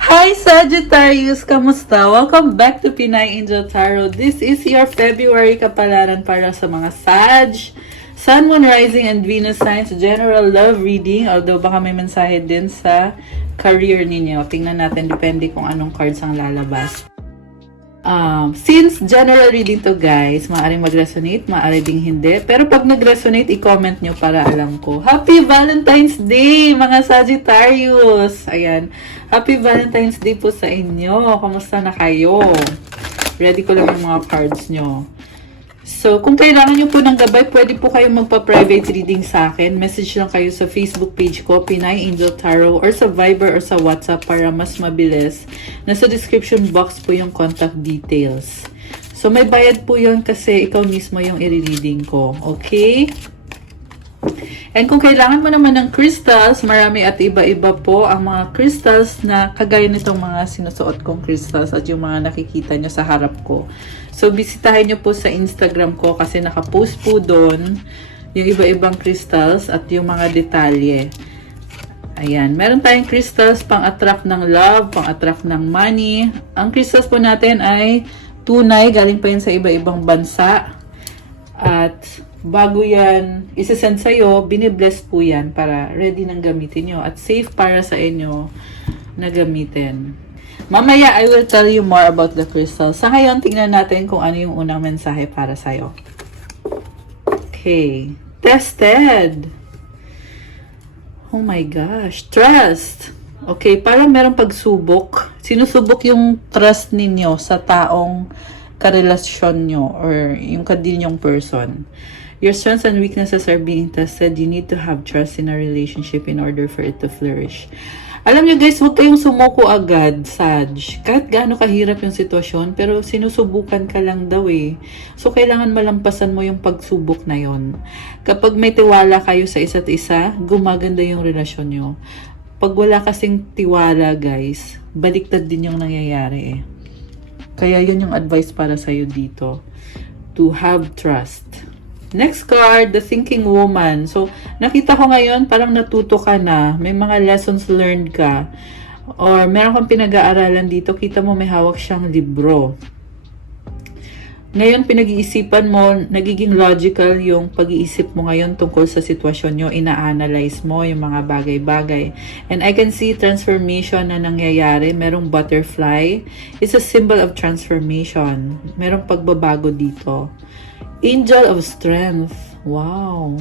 Hi Sagittarius! Kamusta? Welcome back to Pinay Angel Tarot. This is your February kapalaran para sa mga Sag, Sun, Moon, Rising, and Venus signs. General love reading. Although baka may mensahe din sa career ninyo. Tingnan natin, depende kung anong cards ang lalabas. Since general reading to guys, maaaring mag-resonate, maaaring ding hindi. Pero pag nag-resonate, i-comment nyo para alam ko. Happy Valentine's Day, mga Sagittarius! Ayan. Happy Valentine's Day po sa inyo. Kamusta na kayo? Ready ko lang yung mga cards nyo. So, kung kailangan nyo po ng gabay, pwede po kayong magpa-private reading sa akin. Message lang kayo sa Facebook page ko, Pinay Angel Tarot, or sa Viber or sa WhatsApp para mas mabilis. Nasa description box po yung contact details. So, may bayad po yun kasi ikaw mismo yung i-reading ko. Okay? And kung kailangan mo naman ng crystals, marami at iba-iba po ang mga crystals na kagaya nitong mga sinusuot kong crystals at yung mga nakikita nyo sa harap ko. So, bisitahin nyo po sa Instagram ko kasi nakapost po doon yung iba-ibang crystals at yung mga detalye. Ayan. Meron tayong crystals pang-attract ng love, pang-attract ng money. Ang crystals po natin ay tunay, galing pa yun sa iba-ibang bansa. At bago yan isasend sa'yo, binibless po yan para ready nang gamitin nyo at safe para sa inyo na gamitin. Mamaya, I will tell you more about the crystal. Sa ngayon, tingnan natin kung ano yung unang mensahe para sa'yo. Okay. Tested. Oh my gosh. Trust. Okay, parang merong pagsubok. Sinusubok yung trust ninyo sa taong karelasyon nyo or yung kadinyong person. Your strengths and weaknesses are being tested. You need to have trust in a relationship in order for it to flourish. Alam nyo guys, huwag kayong sumuko agad, Sag. Kahit gaano kahirap yung sitwasyon, pero sinusubukan ka lang daw eh. So, kailangan malampasan mo yung pagsubok na yon. Kapag may tiwala kayo sa isa't isa, gumaganda yung relasyon nyo. Pag wala kasing tiwala guys, baliktad din yung nangyayari eh. Kaya yun yung advice para sa'yo dito. To have trust. Next card, the thinking woman. So, nakita ko ngayon, parang natuto ka na. May mga lessons learned ka. Or meron kang pinag-aaralan dito, kita mo may hawak siyang libro. Ngayon, pinag-iisipan mo, nagiging logical yung pag-iisip mo ngayon tungkol sa sitwasyon nyo. Ina-analyze mo yung mga bagay-bagay. And I can see transformation na nangyayari. Merong butterfly. It's a symbol of transformation. Merong pagbabago dito. Angel of Strength. Wow.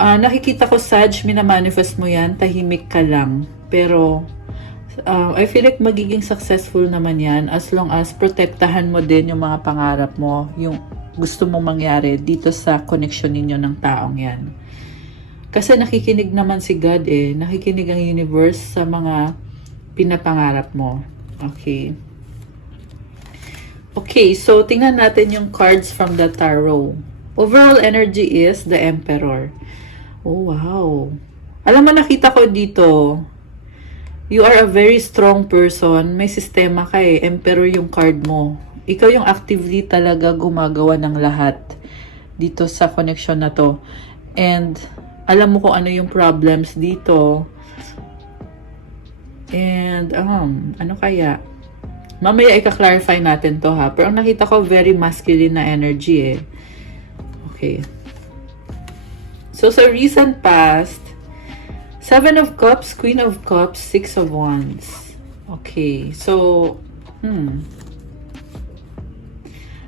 Nakikita ko, Sag, minamanifest mo yan. Tahimik ka lang. Pero, I feel like magiging successful naman yan as long as protektahan mo din yung mga pangarap mo. Yung gusto mong mangyari dito sa connection ninyo ng taong yan. Kasi nakikinig naman si God eh. Nakikinig ang universe sa mga pinapangarap mo. Okay. Okay, so tingnan natin yung cards from the tarot. Overall energy is the Emperor. Oh, wow. Alam mo, nakita ko dito, you are a very strong person. May sistema ka eh. Emperor yung card mo. Ikaw yung actively talaga gumagawa ng lahat dito sa connection na to. And alam mo kung ano yung problems dito. And, ano kaya? Mamaya i-clarify natin to ha. Pero ang nakita ko, very masculine na energy eh. Okay. So, sa recent past, 7 of Cups, Queen of Cups, 6 of Wands. Okay. So,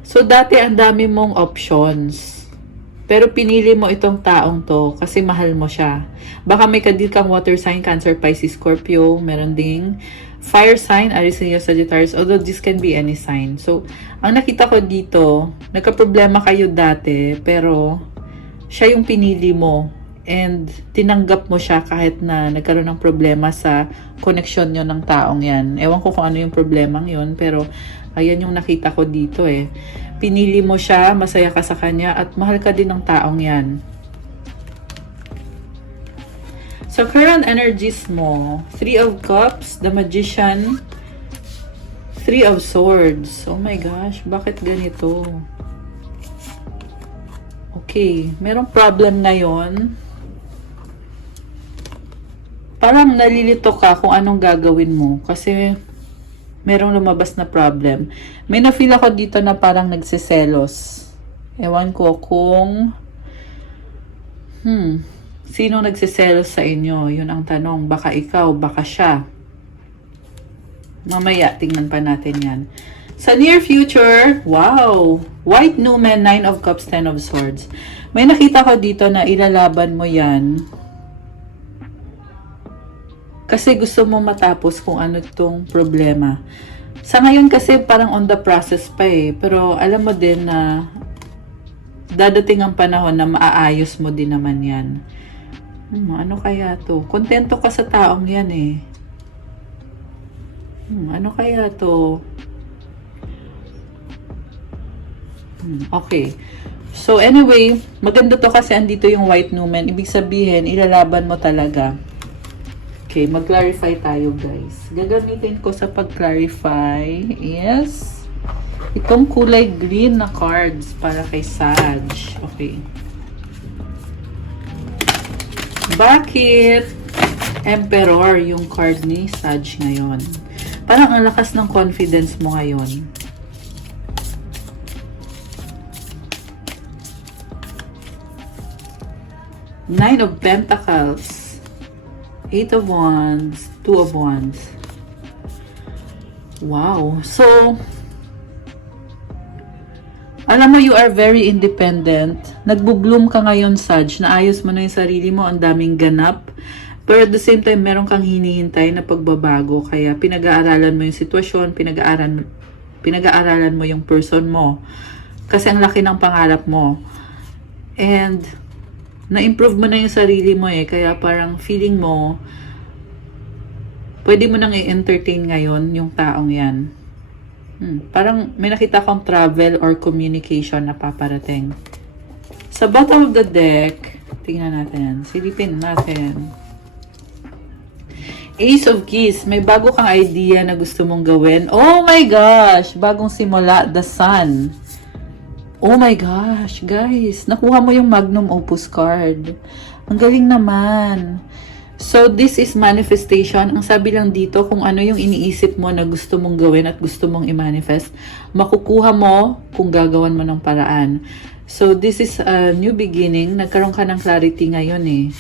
So, dati ang dami mong options. Pero pinili mo itong taong to kasi mahal mo siya. Baka may kadil kang water sign, Cancer, Pisces, Scorpio. Meron ding fire sign, Aries, Leo, Sagittarius, although this can be any sign. So, ang nakita ko dito, nagka-problema kayo dati, pero siya yung pinili mo. And tinanggap mo siya kahit na nagkaroon ng problema sa connection nyo ng taong yan. Ewan ko kung ano yung problemang yun, pero ayan yung nakita ko dito eh. Pinili mo siya, masaya ka sa kanya, at mahal ka din ng taong yan. So, current energies mo, 3 of Cups, the Magician, 3 of Swords. Oh my gosh, bakit ganito? Okay, merong problem ngayon. parang nalilito ka kung anong gagawin mo kasi merong lumabas na problem. May na-feel ako dito na parang nagsiselos. Ewan ko kung sino nagsiselos sa inyo? Yun ang tanong. Baka ikaw, baka siya. Mamaya, tingnan pa natin yan. Sa near future, wow! White Numen, 9 of Cups, 10 of Swords. May nakita ko dito na ilalaban mo yan. Kasi gusto mo matapos kung ano itong problema. Sa ngayon kasi parang on the process pa eh. Pero alam mo din na dadating ang panahon na maaayos mo din naman yan. Ano kaya to? Kontento ka sa taong yan eh. Ano kaya to? Okay. So anyway, maganda to kasi andito yung White Numen. Ibig sabihin, ilalaban mo talaga. Okay, mag-clarify tayo guys. Gagamitin ko sa pag-clarify is itong kulay green na cards para kay Sag. Okay. Bakit Emperor yung card ni Sag ngayon? Parang ang lakas ng confidence mo ngayon. Nine of Pentacles, Eight of Wands, Two of Wands. Wow. So, alam mo, you are very independent. Nagbo-bloom ka ngayon, Sag. Naayos mo na yung sarili mo. Ang daming ganap. Pero at the same time, meron kang hinihintay na pagbabago. Kaya pinag-aaralan mo yung sitwasyon, pinag-aaralan mo yung person mo. Kasi ang laki ng pangarap mo. And na-improve mo na yung sarili mo eh. Kaya parang feeling mo, pwede mo nang i-entertain ngayon yung taong yan. Parang may nakita akong travel or communication na paparating. Sa bottom of the deck, tingnan natin. Silipin natin. Ace of Keys. May bago kang idea na gusto mong gawin. Oh my gosh! Bagong simula, the Sun. Oh my gosh, guys. Nakuha mo yung Magnum Opus card. Ang galing naman. So, this is manifestation. Ang sabi lang dito, kung ano yung iniisip mo na gusto mong gawin at gusto mong i-manifest, makukuha mo kung gagawan mo ng paraan. So, this is a new beginning. Nagkaroon ka ng clarity ngayon eh.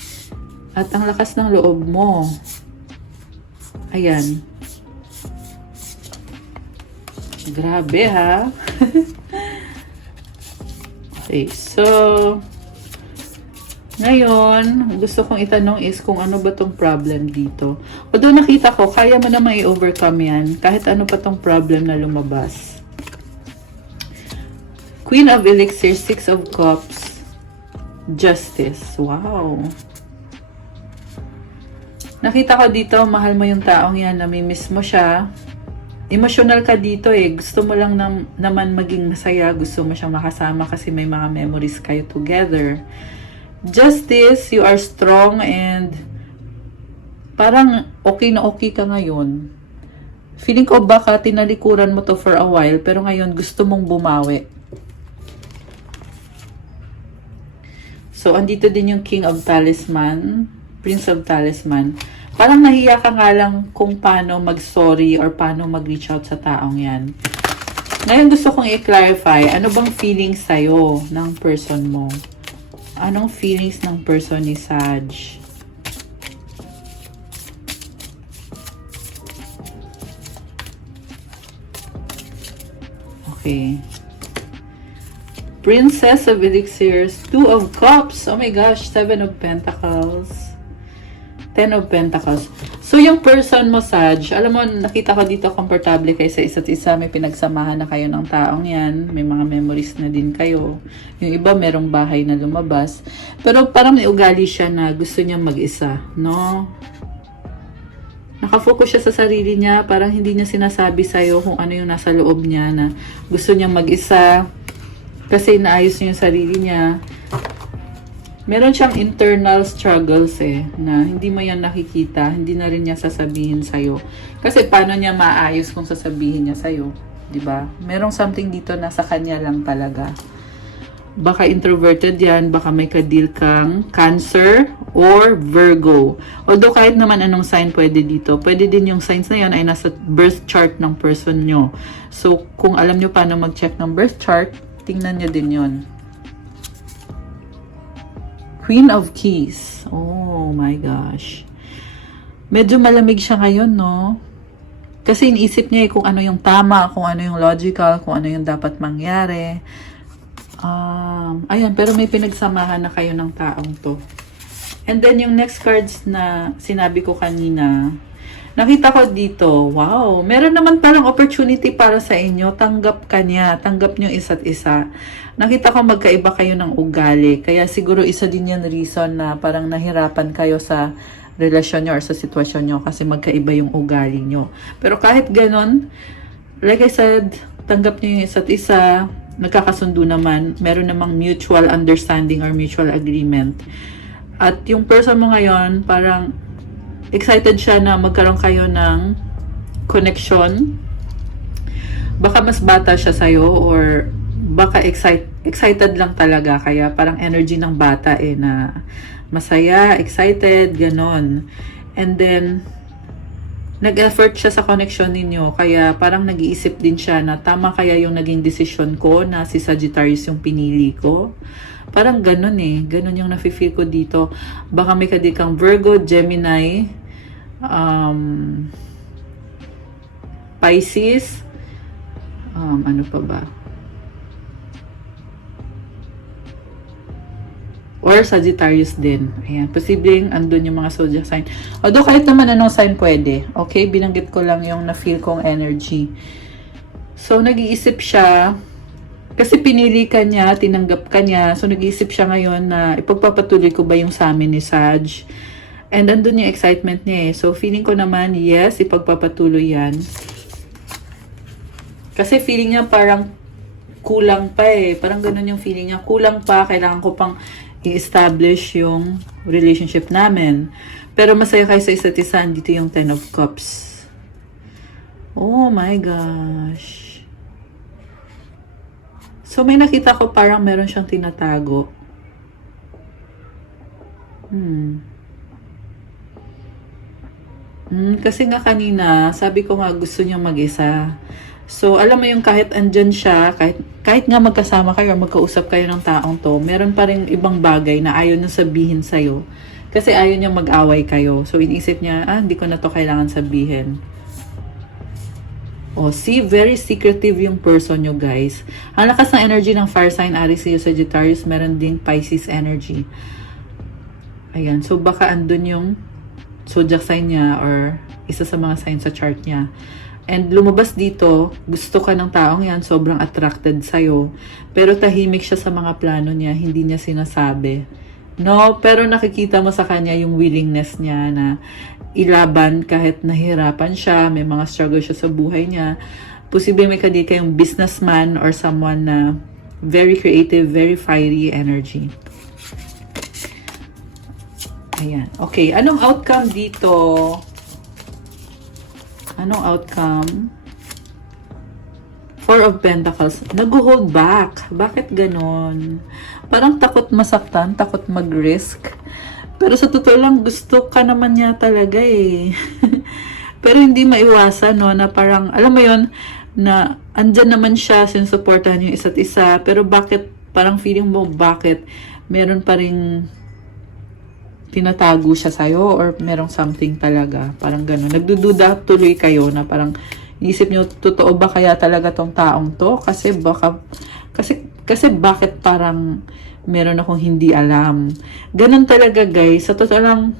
At ang lakas ng loob mo. Ayan. Grabe ha. Okay, so ngayon, gusto kong itanong is kung ano ba tong problem dito. Although nakita ko, kaya mo naman i-overcome yan kahit ano pa tong problem na lumabas. Queen of Elixir, Six of Cups, Justice. Wow. Nakita ko dito, mahal mo yung taong yan, namimiss mo siya. Emotional ka dito eh. Gusto mo lang naman maging masaya. Gusto mo siyang makasama kasi may mga memories kayo together. Justice, you are strong and parang okay na okay ka ngayon. Feeling ko baka tinalikuran mo to for a while pero ngayon gusto mong bumawi. So, andito din yung King of Talisman, Prince of Talisman. Parang nahiya ka nga lang kung paano mag-sorry or paano mag-reach out sa taong yan. Ngayon gusto kong i-clarify, ano bang feelings sa'yo ng person mo? Anong feelings ng person ni Sag? Okay. Princess of Elixirs, Two of Cups. Oh my gosh, Seven of Pentacles. Ten of Pentacles. So, yung person mo, Sag, alam mo, nakita ko dito komportable kayo sa isa't isa. May pinagsamahan na kayo ng taong yan. May mga memories na din kayo. Yung iba, merong bahay na lumabas. Pero parang may ugali siya na gusto niya mag-isa, no? Nakafocus siya sa sarili niya. Parang hindi niya sinasabi sa'yo kung ano yung nasa loob niya na gusto niya mag-isa. Kasi naayos niya yung sarili niya. Meron siyang internal struggles eh, na hindi mo yan nakikita, hindi na rin niya sasabihin sa'yo. Kasi paano niya maayos kung sasabihin niya sa'yo, di ba? Merong something dito na sa kanya lang talaga. Baka introverted yan, baka may kadil kang Cancer or Virgo. Although kahit naman anong sign pwede dito, pwede din yung signs na yan ay nasa birth chart ng person nyo. So, kung alam nyo paano mag-check ng birth chart, tingnan nyo din yon. Queen of Keys. Oh my gosh. Medyo malamig siya ngayon, no? Kasi iniisip niya kung ano yung tama, kung ano yung logical, kung ano yung dapat mangyari. Ayan, pero may pinagsamahan na kayo ng taong to. And then, yung next cards na sinabi ko kanina, nakita ko dito, wow, meron naman parang opportunity para sa inyo. Tanggap ka niya, tanggap niyo isa't isa. Nakita ko magkaiba kayo ng ugali. Kaya siguro isa din yan reason na parang nahirapan kayo sa relasyon nyo or sa sitwasyon nyo kasi magkaiba yung ugali nyo. Pero kahit ganon, like I said, tanggap niyo yung isa't isa, nagkakasundo naman, meron namang mutual understanding or mutual agreement. At yung person mo ngayon, parang excited siya na magkaroon kayo ng connection. Baka mas bata siya sa'yo or baka excited lang talaga. Kaya parang energy ng bata na masaya, excited, ganon. And then, nag-effort siya sa connection ninyo, kaya parang nag-iisip din siya na tama kaya yung naging desisyon ko na si Sagittarius yung pinili ko. Parang ganun ganun yung nafe-feel ko dito. Baka may kadikang Virgo, Gemini, Pisces, ano pa ba? Or Sagittarius din. Ayan. Posibleng andun yung mga zodiac sign. Although kahit naman anong sign pwede. Okay? Binanggit ko lang yung na-feel kong energy. So, nag-iisip siya. Kasi pinili ka niya, tinanggap ka niya. So, nag-iisip siya ngayon na ipagpapatuloy ko ba yung sa amin ni Sag. And andun yung excitement niya. So, feeling ko naman, yes, ipagpapatuloy yan. Kasi feeling niya parang kulang pa Parang ganun yung feeling niya. Kulang pa, kailangan ko pang i-establish yung relationship namin. Pero masaya kayo sa isa't isa. Dito yung 10 of Cups. Oh my gosh. So may nakita ko parang meron siyang tinatago. Kasi nga kanina, sabi ko nga gusto niya mag-isa. So, alam mo yung kahit andyan siya, kahit nga magkasama kayo or magkausap kayo ng taong to, meron pa rin ibang bagay na ayaw na sabihin sa'yo. Kasi ayaw niya mag-away kayo. So, inisip niya, hindi ko na to kailangan sabihin. Oh, see, very secretive yung person nyo, guys. Ang lakas ng energy ng fire sign, Aries, Leo, Sagittarius, meron ding Pisces energy. Ayan, so baka andun yung zodiac sign niya or isa sa mga sign sa chart niya. And lumabas dito, gusto ka ng taong yan, sobrang attracted sa'yo. Pero tahimik siya sa mga plano niya, hindi niya sinasabi. No, pero nakikita mo sa kanya yung willingness niya na ilaban kahit nahirapan siya, may mga struggle siya sa buhay niya. Posible may kayong businessman or someone na very creative, very fiery energy. Ayan. Okay, anong outcome dito? Anong outcome? Four of Pentacles. Nag-hold back. Bakit ganon? Parang takot masaktan, takot mag-risk. Pero sa totoo lang, gusto ka naman niya talaga Pero hindi maiwasan, no, na parang, alam mo yon na andyan naman siya, sinusuportahan yung isa't isa. Pero bakit, parang feeling mo, bakit meron pa rin tinatago siya sa'yo or merong something talaga. Parang gano'n. Nagdududa tuloy kayo na parang iisip nyo, totoo ba kaya talaga tong taong to? Kasi bakit parang meron akong hindi alam. Ganun talaga, guys. Sa totoo lang,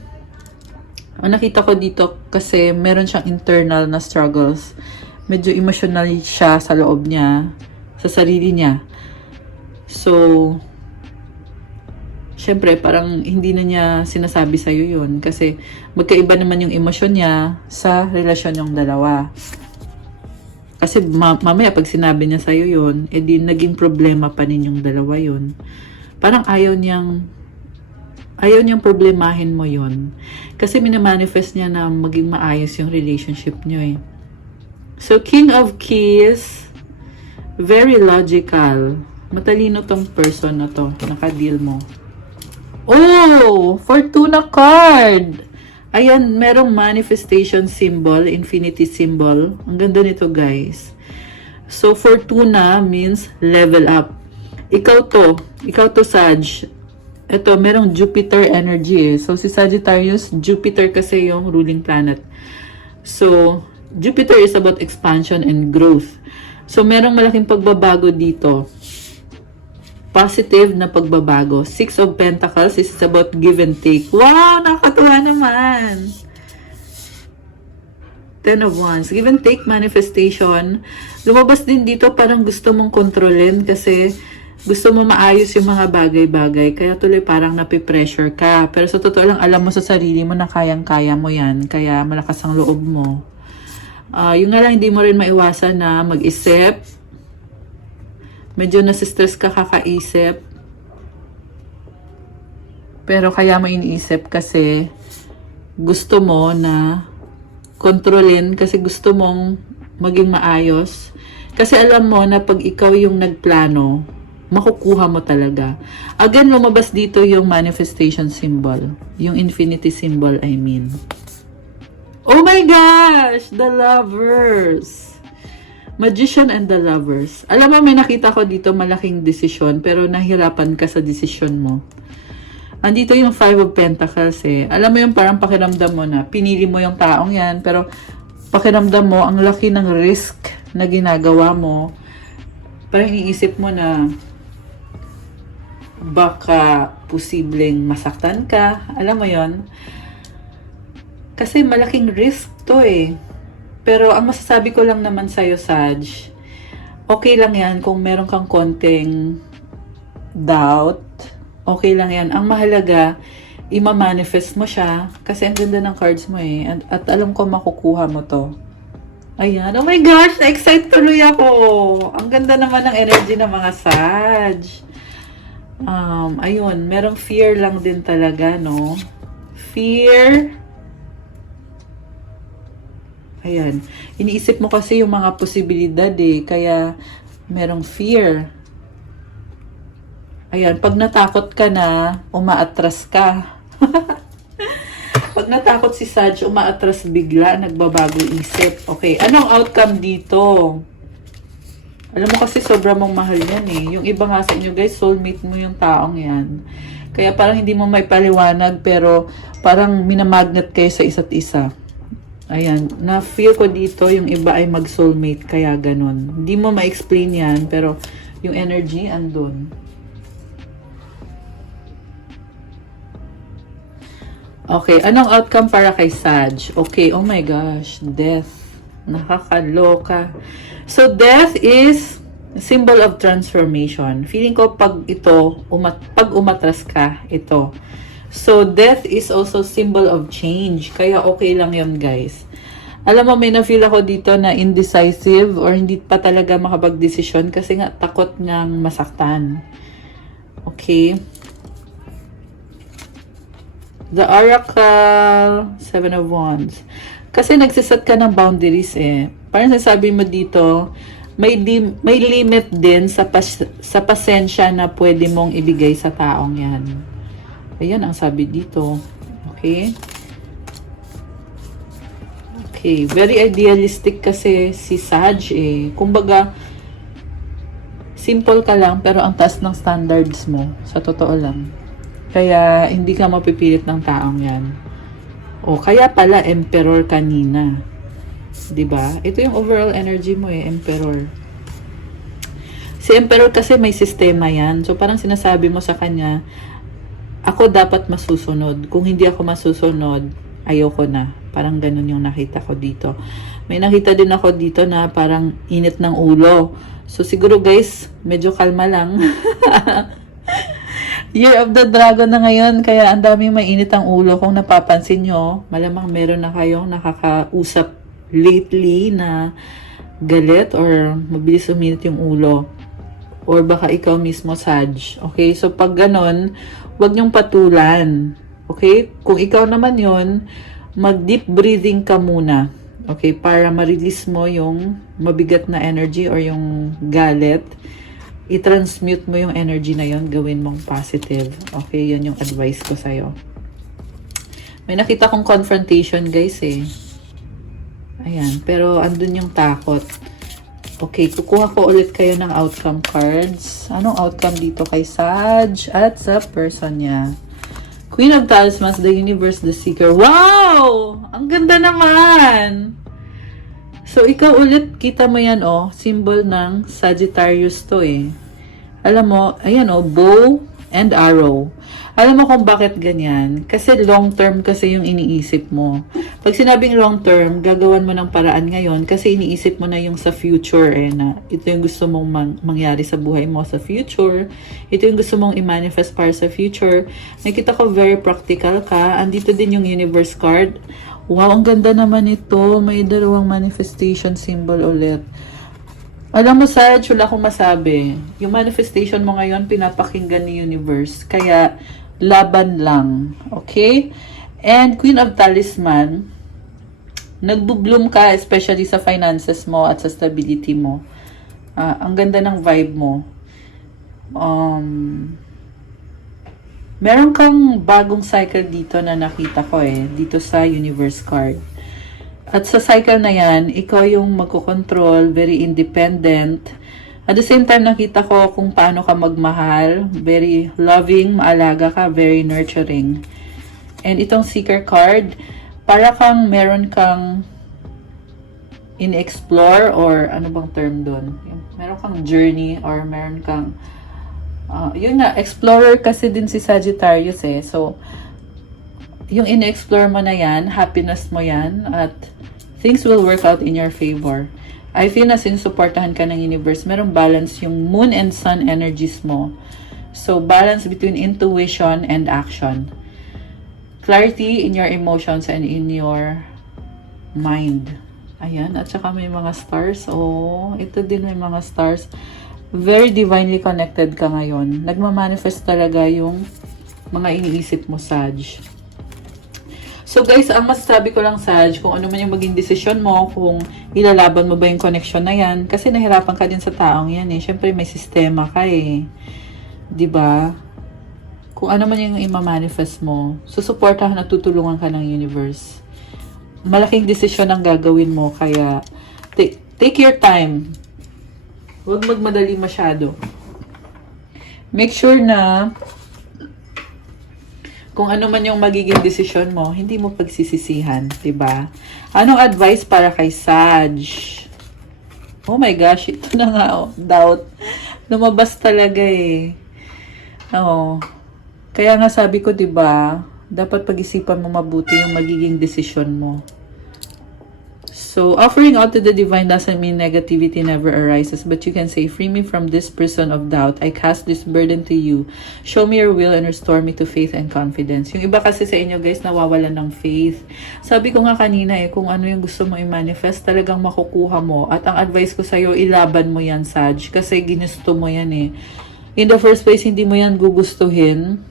ang nakita ko dito kasi meron siyang internal na struggles. Medyo emotional siya sa loob niya, sa sarili niya. So, syempre, parang hindi na niya sinasabi sa'yo yun. Kasi magkaiba naman yung emosyon niya sa relasyon yung dalawa. Kasi mamaya pag sinabi niya sa'yo yun, edi naging problema pa ninyong dalawa yun. Parang ayaw niyang problemahin mo yun. Kasi minamanifest niya na maging maayos yung relationship niyo So, King of Keys, very logical. Matalino tong person na to. Naka-deal mo. Oh! Fortuna card! Ayan, merong manifestation symbol, infinity symbol. Ang ganda nito, guys. So, Fortuna means level up. Ikaw to, Sag. Ito, merong Jupiter energy eh. So, si Sagittarius, Jupiter kasi yung ruling planet. So, Jupiter is about expansion and growth. So, merong malaking pagbabago dito. Positive na pagbabago. Six of Pentacles is about give and take. Wow! Nakakatuwa naman! Ten of Wands. Give and take manifestation. Lumabas din dito parang gusto mong kontrolin kasi gusto mo maayos yung mga bagay-bagay. Kaya tuloy parang napipressure ka. Pero sa totoo lang, alam mo sa sarili mo na kayang-kaya mo yan. Kaya malakas ang loob mo. Yung nga lang, hindi mo rin maiwasan na mag-isip. Medyo nasistress ka kakaisip. Pero kaya mo iniisip kasi gusto mo na kontrolin kasi gusto mong maging maayos. Kasi alam mo na pag ikaw yung nagplano, makukuha mo talaga. Again, lumabas dito yung manifestation symbol. Yung infinity symbol, I mean. Oh my gosh! The Lovers! Magician and the Lovers. Alam mo, may nakita ko dito malaking desisyon, pero nahirapan ka sa desisyon mo. Andito yung Five of Pentacles eh. Alam mo yung parang pakiramdam mo na pinili mo yung taong yan, pero pakiramdam mo, ang laki ng risk na ginagawa mo. Parang iniisip mo na baka posibleng masaktan ka. Alam mo yon. Kasi malaking risk to eh. Pero ang masasabi ko lang naman sa'yo, Sag, okay lang yan kung meron kang konting doubt. Okay lang yan. Ang mahalaga, ima-manifest mo siya. Kasi ang ganda ng cards mo eh. At alam ko makukuha mo to. Ayan. Oh my gosh! Na-excite tuloy ako. Ang ganda naman ng energy ng mga Sag. Ayun. Merong fear lang din talaga, no? Fear. Ayan. Iniisip mo kasi yung mga posibilidad eh. Kaya, merong fear. Ayan. Pag natakot ka na, umaatras ka. Pag natakot si Sag, umaatras bigla, nagbabago isip. Okay. Anong outcome dito? Alam mo kasi sobra mong mahal yan eh. Yung iba nga sa inyo guys, soulmate mo yung taong yan. Kaya parang hindi mo may paliwanag, pero parang minamagnet kayo sa isa't isa. Ayan, na-feel ko dito yung iba ay mag-soulmate, kaya ganun. Hindi mo ma-explain yan, pero yung energy andun. Okay, anong outcome para kay Sag? Okay, oh my gosh, death. Nakakaloka. So, death is symbol of transformation. Feeling ko pag ito, pag umatras ka, ito. So, death is also symbol of change. Kaya okay lang yun, guys. Alam mo, may na-feel ako dito na indecisive or hindi pa talaga makapag-desisyon kasi nga takot niyang masaktan. Okay. The Oracle, Seven of Wands. Kasi nagsiset ka ng boundaries eh. Parang sasabi mo dito, may limit din sa pasensya na pwede mong ibigay sa taong yan. Ayan ang sabi dito. Okay? Okay. Very idealistic kasi si Sag eh. Kumbaga, simple ka lang pero ang taas ng standards mo. Sa totoo lang. Kaya hindi ka mapipilit ng taong yan. O kaya pala Emperor kanina. 'Di ba? Ito yung overall energy mo eh, Emperor. Si Emperor kasi may sistema yan. So parang sinasabi mo sa kanya, ako dapat masusunod. Kung hindi ako masusunod, ayoko na. Parang ganun yung nakita ko dito. May nakita din ako dito na parang init ng ulo. So siguro guys, medyo kalma lang. Year of the Dragon na ngayon, kaya ang daming mainit ang ulo. Kung napapansin nyo, malamang meron na kayong nakakausap lately na galit or mabilis uminit yung ulo. Or baka ikaw mismo, Sag. Okay? So pag ganon, huwag niyong patulan. Okay? Kung ikaw naman yon, mag-deep breathing ka muna. Okay? Para ma-release mo yung mabigat na energy or yung galit. i-transmute mo yung energy na yon, gawin mong positive. Okay, yun yung advice ko sa'yo. May nakita kong confrontation, guys, eh. Ayan, pero andun yung takot. Okay, kukuha ko ulit kayo ng outcome cards. Anong outcome dito kay Sag at sa person niya? Queen of Talismans, the Universe, the Seeker. Wow! Ang ganda naman! So, ikaw ulit, kita mo yan, oh. Symbol ng Sagittarius to, eh. Alam mo, ayan, oh, bow and arrow. Alam mo kung bakit ganyan? Kasi long term kasi yung iniisip mo. Pag sinabing long term, gagawan mo ng paraan ngayon kasi iniisip mo na yung sa future, eh, na ito yung gusto mong mangyari sa buhay mo sa future. Ito yung gusto mong i-manifest para sa future. Nakita ko very practical ka. Andito din yung universe card. Wow, ang ganda naman ito. May dalawang manifestation symbol ulit. Alam mo, Sag, wala akong masabi. Yung manifestation mo ngayon, pinapakinggan ni universe. Kaya, laban lang. Okay? And Queen of Talisman, nagbo-bloom ka, especially sa finances mo at sa stability mo. Ang ganda ng vibe mo. Meron kang bagong cycle dito na nakita ko, eh. Dito sa universe card. At sa cycle na yan, ikaw yung magkocontrol, very independent. At the same time, nakita ko kung paano ka magmahal, very loving, maalaga ka, very nurturing. And itong Seeker card, para kang meron kang in-explore or ano bang term doon? Meron kang journey or meron kang, yun nga, explorer kasi din si Sagittarius, eh. So, yung in-explore mo na yan, happiness mo yan, at things will work out in your favor. I feel na sinusuportahan ka ng universe. Merong balance yung moon and sun energies mo. So, balance between intuition and action. Clarity in your emotions and in your mind. Ayan. At saka may mga stars. Oh, ito din may mga stars. Very divinely connected ka ngayon. Nagmamanifest talaga yung mga iniisip mo, Sag. So guys, ang masasabi ko lang, Sag, kung ano man yung maging desisyon mo, kung ilalaban mo ba yung connection na yan, kasi nahirapan ka din sa taong yan, eh. Siyempre may sistema ka, eh. 'Di ba? Kung ano man yung ima-manifest mo, susuportahan at tutulungan ka ng universe. Malaking desisyon ang gagawin mo, kaya take your time. Huwag magmadali masyado. Make sure na kung ano man yung magiging desisyon mo, hindi mo pagsisisihan, 'di ba? Anong advice para kay Sag? Oh my gosh, ito na nga, oh, doubt. Lumabas talaga, eh. Oo. Kaya nga sabi ko, 'di ba, dapat pag-isipan mo mabuti yung magiging desisyon mo. So, offering out to the divine doesn't mean negativity never arises, but you can say, free me from this prison of doubt. I cast this burden to you. Show me your will and restore me to faith and confidence. Yung iba kasi sa inyo, guys, nawawalan ng faith. Sabi ko nga kanina, eh, kung ano yung gusto mo i-manifest, talagang makukuha mo. At ang advice ko sa'yo, ilaban mo yan, Sag. Kasi ginusto mo yan, eh. In the first place, hindi mo yan gugustuhin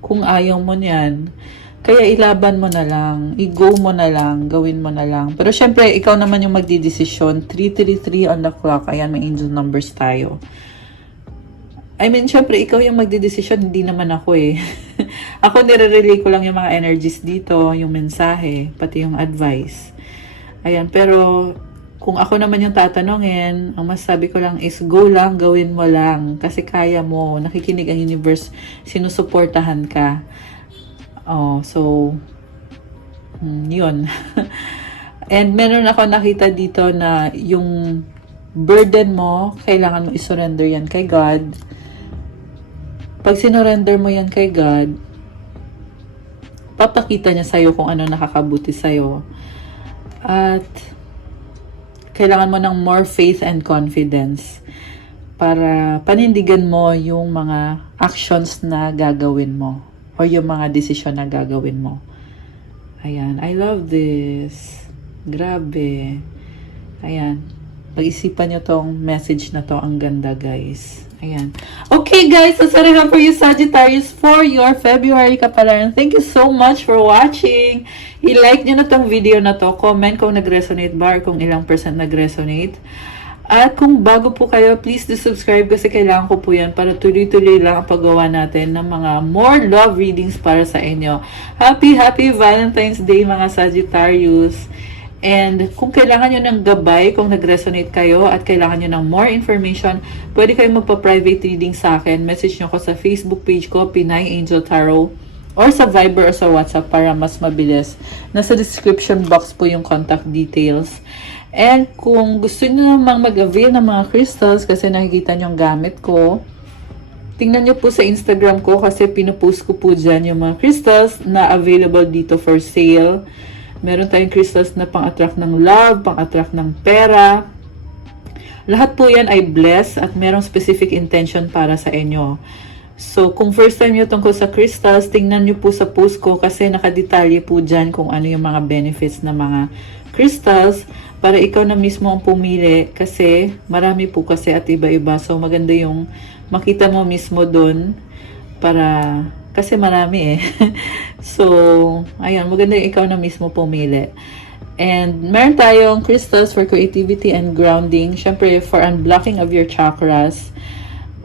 kung ayaw mo yan. Kaya ilaban mo na lang, i-go mo na lang, gawin mo na lang. Pero syempre, ikaw naman yung magdidesisyon. 333 on the clock. Ayan, may angel numbers tayo. I mean, syempre, ikaw yung magdidesisyon, hindi naman ako, eh. Ako nire-relay ko lang yung mga energies dito, yung mensahe, pati yung advice. Ayan, pero kung ako naman yung tatanungin, ang masasabi ko lang is go lang, gawin mo lang. Kasi kaya mo, nakikinig ang universe, sinusuportahan ka. Oh, so, yun. And meron ako nakita dito na yung burden mo, kailangan mo isurrender yan kay God. Pag sinurrender mo yan kay God, papakita niya sa'yo kung ano nakakabuti sa'yo. At kailangan mo ng more faith and confidence para panindigan mo yung mga actions na gagawin mo. O yung mga desisyon na gagawin mo. Ayan. I love this. Grabe. Ayan. Pag-isipan nyo tong message na to. Ang ganda, guys. Ayan. Okay, guys. So, sorry na for you, Sagittarius, for your February kapalaran. Thank you so much for watching. I-like nyo na tong video na to. Comment kung nag-resonate ba or kung ilang % nag-resonate. At kung bago po kayo, please do subscribe kasi kailangan ko po yan para tuloy-tuloy lang ang paggawa natin ng mga more love readings para sa inyo. Happy Valentine's Day mga Sagittarius! And kung kailangan nyo ng gabay, kung nag-resonate kayo at kailangan nyo ng more information, pwede kayong magpa-private reading sa akin. Message nyo ko sa Facebook page ko, Pinay Angel Tarot, or sa Viber or sa WhatsApp para mas mabilis. Nasa description box po yung contact details. And kung gusto nyo namang mag-avail ng mga crystals kasi nakikita nyo yung gamit ko, tingnan nyo po sa Instagram ko kasi pinupost ko po dyan yung mga crystals na available dito for sale. Meron tayong crystals na pang-attract ng love, pang-attract ng pera. Lahat po yan ay blessed at merong specific intention para sa inyo. So, kung first time nyo tungkol sa crystals, tingnan nyo po sa post ko kasi nakadetalye po dyan kung ano yung mga benefits ng mga crystals para ikaw na mismo ang pumili kasi marami po kasi at iba-iba. So, maganda yung makita mo mismo dun para kasi marami eh. So, ayun, maganda yung ikaw na mismo pumili. And meron tayong crystals for creativity and grounding. Syempre, for unblocking of your chakras.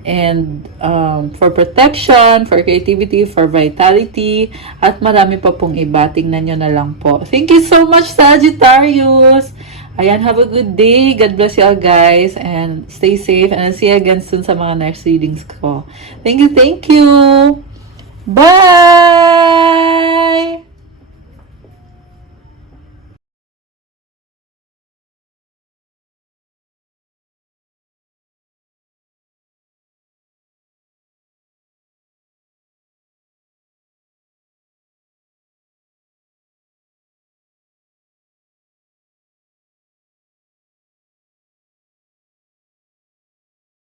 And for protection, for creativity, for vitality, at marami pa pong iba. Tingnan nyo na lang po. Thank you so much, Sagittarius! Ayan, have a good day. God bless you all, guys. And stay safe. And I'll see you again soon sa mga next readings ko. Thank you, thank you! Bye!